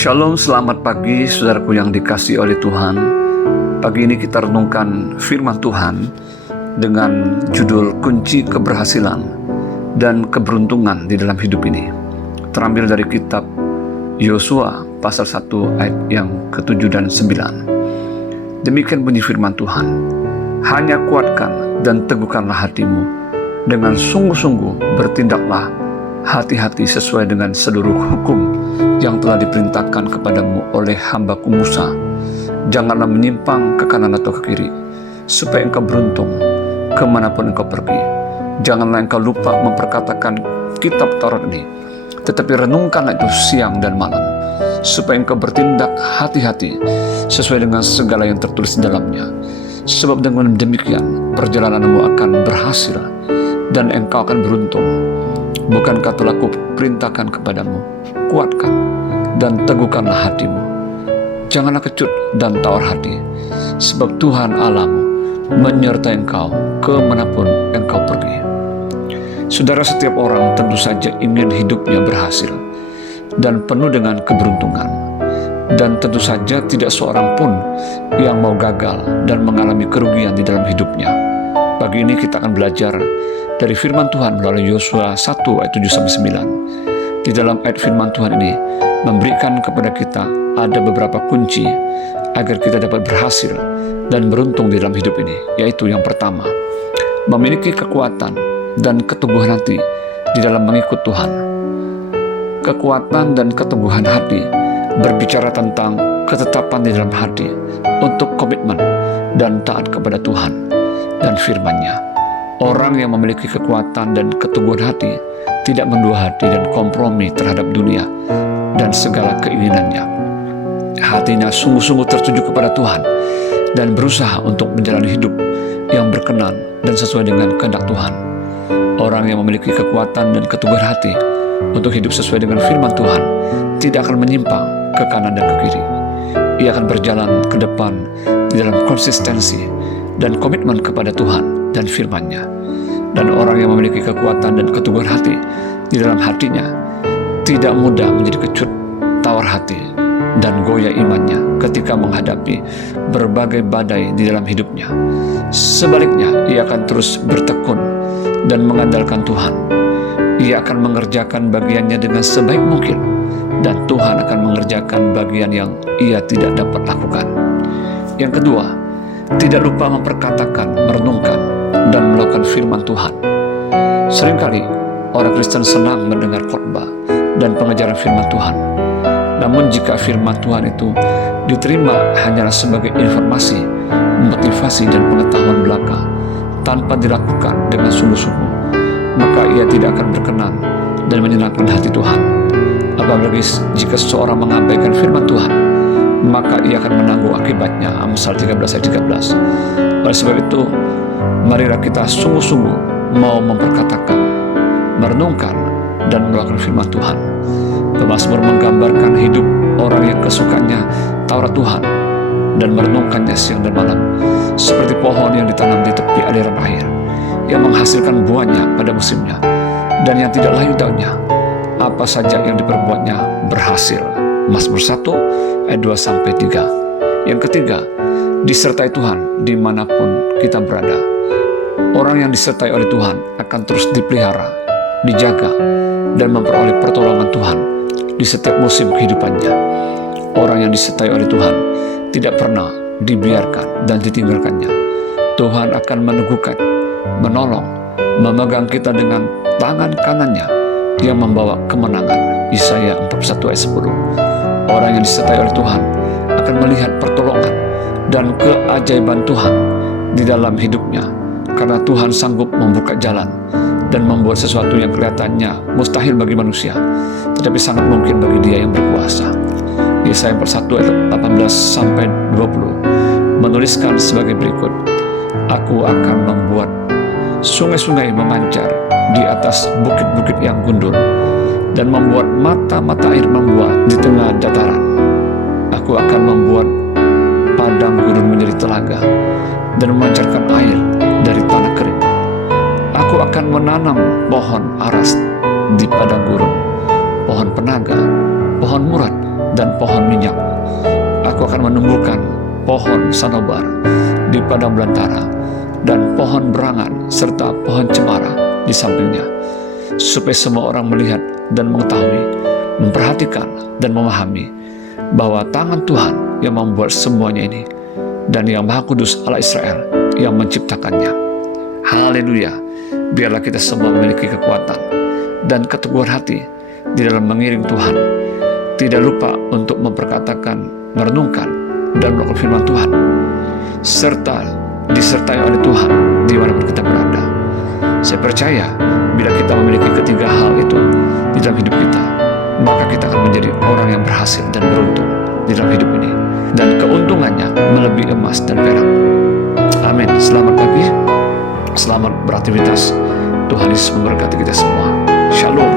Shalom, selamat pagi saudaraku yang dikasihi oleh Tuhan. Pagi ini kita renungkan firman Tuhan dengan judul Kunci Keberhasilan dan Keberuntungan di dalam hidup ini. Terambil dari kitab Yosua pasal 1 ayat yang ke-7 dan 9. Demikian bunyi firman Tuhan. Hanya kuatkan dan teguhkanlah hatimu. Dengan sungguh-sungguh bertindaklah hati-hati sesuai dengan seluruh hukum yang telah diperintahkan kepadamu oleh hamba-Ku Musa. Janganlah menyimpang ke kanan atau ke kiri, supaya engkau beruntung kemanapun engkau pergi. Janganlah engkau lupa memperkatakan kitab Taurat ini, tetapi renungkanlah itu siang dan malam, supaya engkau bertindak hati-hati sesuai dengan segala yang tertulis di dalamnya. Sebab dengan demikian perjalananmu akan berhasil dan engkau akan beruntung. Bukankah telah kuperintahkan kepadamu, kuatkan dan teguhkanlah hatimu. Janganlah kecut dan tawar hati, sebab Tuhan Allahmu menyertai engkau kemanapun engkau pergi. Saudara, setiap orang tentu saja ingin hidupnya berhasil dan penuh dengan keberuntungan. Dan tentu saja tidak seorang pun yang mau gagal dan mengalami kerugian di dalam hidupnya. Pagi ini kita akan belajar dari firman Tuhan melalui Yosua 1 ayat 7-9. Di dalam ayat firman Tuhan ini memberikan kepada kita ada beberapa kunci agar kita dapat berhasil dan beruntung di dalam hidup ini. Yaitu yang pertama, memiliki kekuatan dan keteguhan hati di dalam mengikut Tuhan. Kekuatan dan keteguhan hati berbicara tentang ketetapan di dalam hati untuk komitmen dan taat kepada Tuhan dan firman-Nya. Orang yang memiliki kekuatan dan keteguhan hati tidak mendua hati dan kompromi terhadap dunia dan segala keinginannya. Hatinya sungguh-sungguh tertuju kepada Tuhan dan berusaha untuk menjalani hidup yang berkenan dan sesuai dengan kehendak Tuhan. Orang yang memiliki kekuatan dan keteguhan hati untuk hidup sesuai dengan firman Tuhan tidak akan menyimpang ke kanan dan ke kiri. Ia akan berjalan ke depan di dalam konsistensi dan komitmen kepada Tuhan dan firman-Nya. Dan orang yang memiliki kekuatan dan keteguhan hati di dalam hatinya tidak mudah menjadi kecut, tawar hati, dan goyah imannya ketika menghadapi berbagai badai di dalam hidupnya. Sebaliknya, ia akan terus bertekun dan mengandalkan Tuhan. Ia akan mengerjakan bagiannya dengan sebaik mungkin, dan Tuhan akan mengerjakan bagian yang ia tidak dapat lakukan. Yang kedua, tidak lupa memperkatakan, merenungkan, dan melakukan firman Tuhan. Seringkali orang Kristen senang mendengar khotbah dan pengajaran firman Tuhan. Namun jika firman Tuhan itu diterima hanyalah sebagai informasi, motivasi, dan pengetahuan belaka tanpa dilakukan dengan sungguh-sungguh, maka ia tidak akan berkenan dan menyenangkan hati Tuhan. Apalagi jika seseorang mengabaikan firman Tuhan, maka ia akan menanggung akibatnya. Amsal 13 ayat 13. Oleh sebab itu, marilah kita sungguh-sungguh mau memperkatakan, merenungkan, dan melakukan firman Tuhan. Pemazmur menggambarkan hidup orang yang kesukaannya Taurat Tuhan dan merenungkannya siang dan malam, seperti pohon yang ditanam di tepi aliran air, yang menghasilkan buahnya pada musimnya, dan yang tidak layu daunnya. Apa saja yang diperbuatnya berhasil. Mazmur 1 ayat 2-3. Yang ketiga, disertai Tuhan dimanapun kita berada. Orang yang disertai oleh Tuhan akan terus dipelihara, dijaga, dan memperoleh pertolongan Tuhan di setiap musim kehidupannya. Orang yang disertai oleh Tuhan tidak pernah dibiarkan dan ditinggalkannya. Tuhan akan meneguhkan, menolong, memegang kita dengan tangan kanannya yang membawa kemenangan. Yesaya 41 ayat 10. Orang yang disertai oleh Tuhan akan melihat pertolongan dan keajaiban Tuhan di dalam hidupnya, karena Tuhan sanggup membuka jalan dan membuat sesuatu yang kelihatannya mustahil bagi manusia, tetapi sangat mungkin bagi Dia yang berkuasa. Yesaya 41 ayat 18-20 menuliskan sebagai berikut: Aku akan membuat sungai-sungai memancar di atas bukit-bukit yang gundul, dan membuat mata-mata air membuat di tengah dataran. Aku akan membuat padang gurun menjadi telaga dan memancarkan air dari tanah kering. Aku akan menanam pohon aras di padang gurun, pohon penaga, pohon murad, dan pohon minyak. Aku akan menumbuhkan pohon sanobar di padang belantara dan pohon berangan serta pohon cemara di sampingnya, supaya semua orang melihat dan mengetahui, memperhatikan dan memahami bahwa tangan Tuhan yang membuat semuanya ini, dan yang Maha Kudus Allah Israel yang menciptakannya. Haleluya. Biarlah kita semua memiliki kekuatan dan keteguhan hati di dalam mengiring Tuhan. Tidak lupa untuk memperkatakan, merenungkan, dan melakukan firman Tuhan, serta disertai oleh Tuhan dimanapun kita berada. Saya percaya bila kita memiliki ketiga hal itu di dalam hidup kita, maka kita akan menjadi orang yang berhasil dan beruntung di dalam hidup ini, dan keuntungannya melebihi emas dan perak. Amin. Selamat pagi, selamat beraktivitas. Tuhan Yesus memberkati kita semua. Shalom.